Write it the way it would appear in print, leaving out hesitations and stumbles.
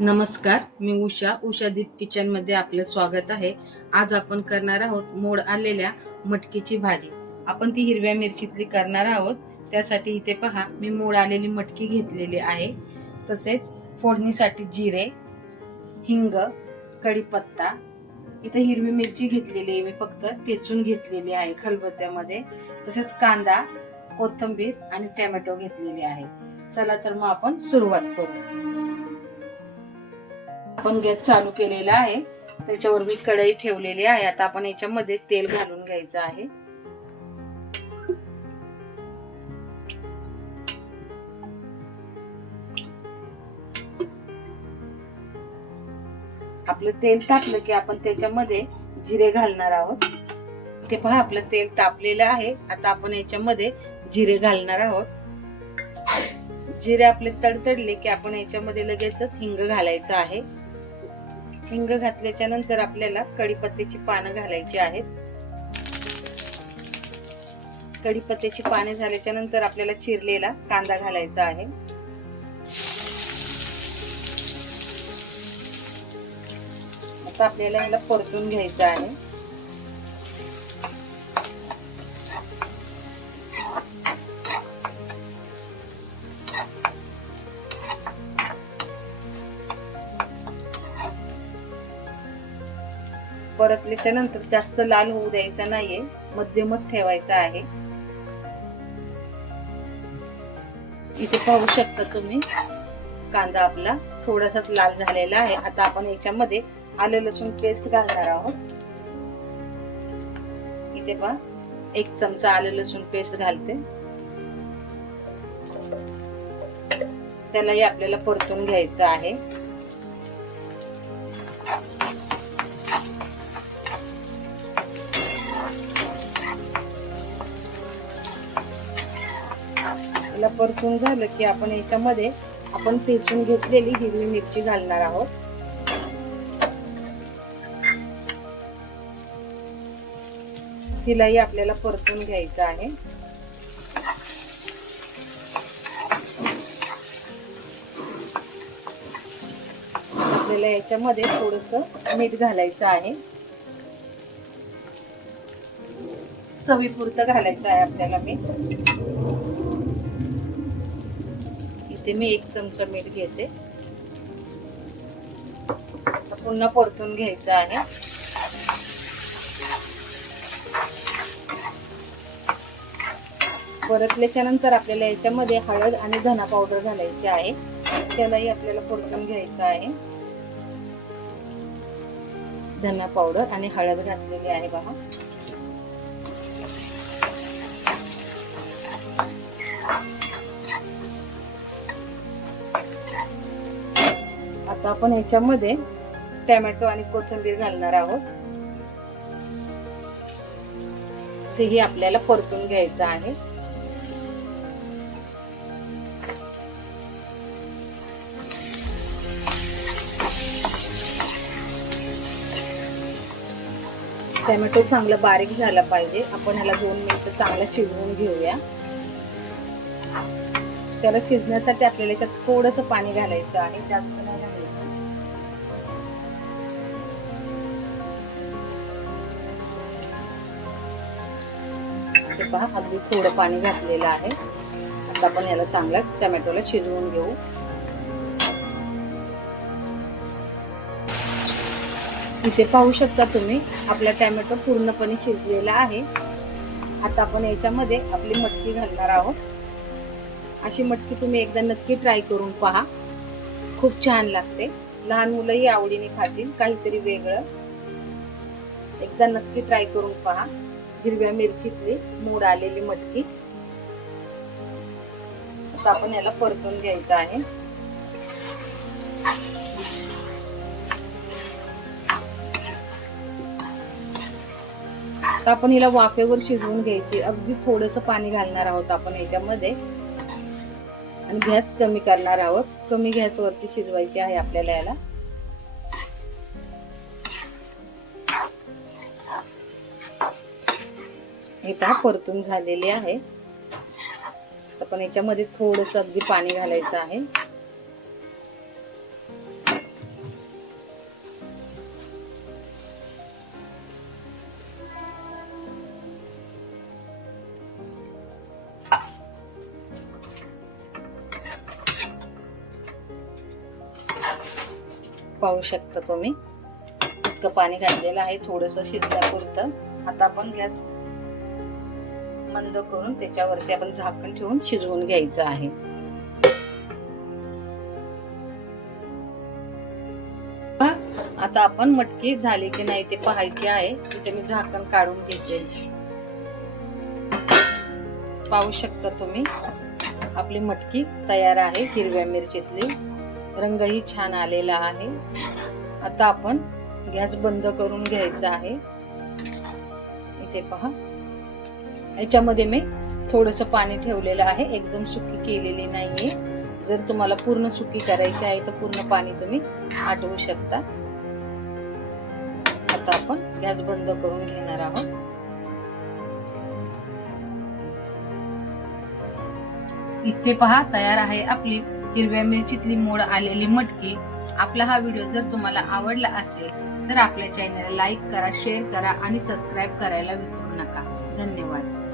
नमस्कार, मी उषा दीप किचन मध्ये आपलं स्वागत आहे। आज आपण करणार आहोत मोड आलेल्या मटकीची भाजी। आपण ती हिरव्या मिरचीतली करणार आहोत। त्यासाठी इथे पहा, मी मोड आलेली मटकी घेतलेली आहे। तसेच फोडणीसाठी जिरे, हिंग, कढीपत्ता, इथे हिरवी मिरची घेतलेली आहे, मी फक्त ठेचून घेतलेली आहे खलबत्त्यामध्ये। तसेच कांदा, कोथिंबीर आणि टोमॅटो घेतलेले आहे। चला तर मग आपण सुरुवात करू। आपण गॅस चालू केलेला आहे, त्याच्यावर मी कढई ठेवलेली आहे। आता आपण याच्यामध्ये तेल घालून घ्यायचं आहे। आपलं तेल तापलं की आपण त्याच्यामध्ये जिरे घालणार आहोत। ते पहा, आपलं तेल तापलेलं आहे। आता आपण याच्यामध्ये जिरे घालणार आहोत। जिरे आपले तडतडले की आपण याच्यामध्ये लगेचच हिंग घालायचं आहे। हिंग घातल्याच्या नंतर आपल्याला कढीपत्त्याची पानं घालायची आहेत। कढीपत्त्याची पाने झाल्याच्या नंतर आपल्याला चिरलेला कांदा घालायचा आहे। आता आपल्याला याला परतून घ्यायचं आहे। परतल्याच्या नंतर जास्त लाल होऊ द्यायचा नाहीये, मध्यमच ठेवायचा आहे। इथे पाहू शकता तुम्ही, कांदा आपला थोडासाच लाल झालेला आहे। आता आपण याच्यामध्ये आलं लसूण पेस्ट घालणार आहोत। इथे पहा, 1 चमचा आलं लसूण पेस्ट घालते। त्यालाही आपल्याला परतून घ्यायचं आहे। याला परतून झालं की आपण याच्यामध्ये आपण ठेचून घेतलेली हिरवी मिरची घालणार आहोत। तिलाही आपल्याला परतून घ्यायचं आहे। आपल्याला याच्यामध्ये थोडंसं मीठ घालायचं आहे, चवीपुरतं घालायचं आहे आपल्याला मीठ। इथे मी 1 चमचा मीठ घेते। पुन्हा परतून घ्यायचं आहे। परतल्याच्या नंतर आपल्याला याच्यामध्ये हळद आणि धना पावडर घालायची आहे। त्यालाही आपल्याला परतून घ्यायचं आहे। धना पावडर आणि हळद घातलेली आहे बघा। आता आपण याच्यामध्ये टोमॅटो आणि कोथिंबीर घालणार आहोत। तेही आपल्याला परतून घ्यायचं आहे। टोमॅटो चांगला बारीक झाला पाहिजे। आपण ह्याला 2 मिनिटं चांगला शिजवून घेऊया। त्याला शिजण्यासाठी आपल्याला याच्यात थोडंसं पाणी घालायचं आहे, जास्त नाही घालायचं। पहा, अगदी थोडं पाणी घातलेलं आहे। आता आपण याला चांगला टोमॅटोला शिजवून घेऊ। इथे पाहू शकता तुम्ही, आपला टोमॅटो पूर्णपणे शिजलेला आहे। आता आपण याच्यामध्ये आपली मटकी घालणार आहोत। अशी मटकी तुम्ही एकदा नक्की ट्राय करून पहा, खूप छान लागते। लहान मुलंही आवडीने खातील, काहीतरी वेगळं। एकदा नक्की ट्राय करून पहा। हिरव्या मिरचीतली मोड आलेली मटकी। आता आपण याला परतून घ्यायचं आहे। आता आपण हिला वाफेवर शिजवून घ्यायची। अगदी थोडंसं पाणी घालणार आहोत आपण याच्यामध्ये आणि गॅस कमी करणार आहोत। कमी गॅसवरती शिजवायची आहे आपल्याला याला। हे पहा, परतून झालेली आहे। आपण याच्यामध्ये थोडंसं अगदी पाणी घालायचं आहे। पाहू शकता तुम्ही इतकं पाणी घातलेलं आहे, थोडंसं शिजण्यापुरतं. आता आपण गॅस मंद करून त्याच्यावरती आपण झाकण ठेवून शिजवून घ्यायचं आहे. आता आपण मटकी झाली की नाही ते पाहायचे आहे. तिथे मी झाकण काढून घेते. पाहू शकता तुम्ही आपली मटकी तयार आहे. हिरव्या मिरचीतली रंगही छान आलेला आहे. आता आपण गॅस बंद करून घ्यायचा आहे. इथे पहा, याच्यामध्ये मी थोडंसं पाणी ठेवलेलं आहे, एकदम सुकी केलेली नाहीये. जर तुम्हाला पूर्ण सुकी करायची आहे तर पूर्ण पाणी तुम्ही आटवू शकता. आता आपण गॅस बंद करून घेणार आहोत. इथे पहा, तयार आहे आपली हिरव्या मिरचीतली मोड आलेली मटकी. आपला हा व्हिडिओ जर तुम्हाला आवडला असेल तर आपल्या चॅनलला लाईक करा, शेअर करा आणि सबस्क्राईब करायला विसरू नका. धन्यवाद.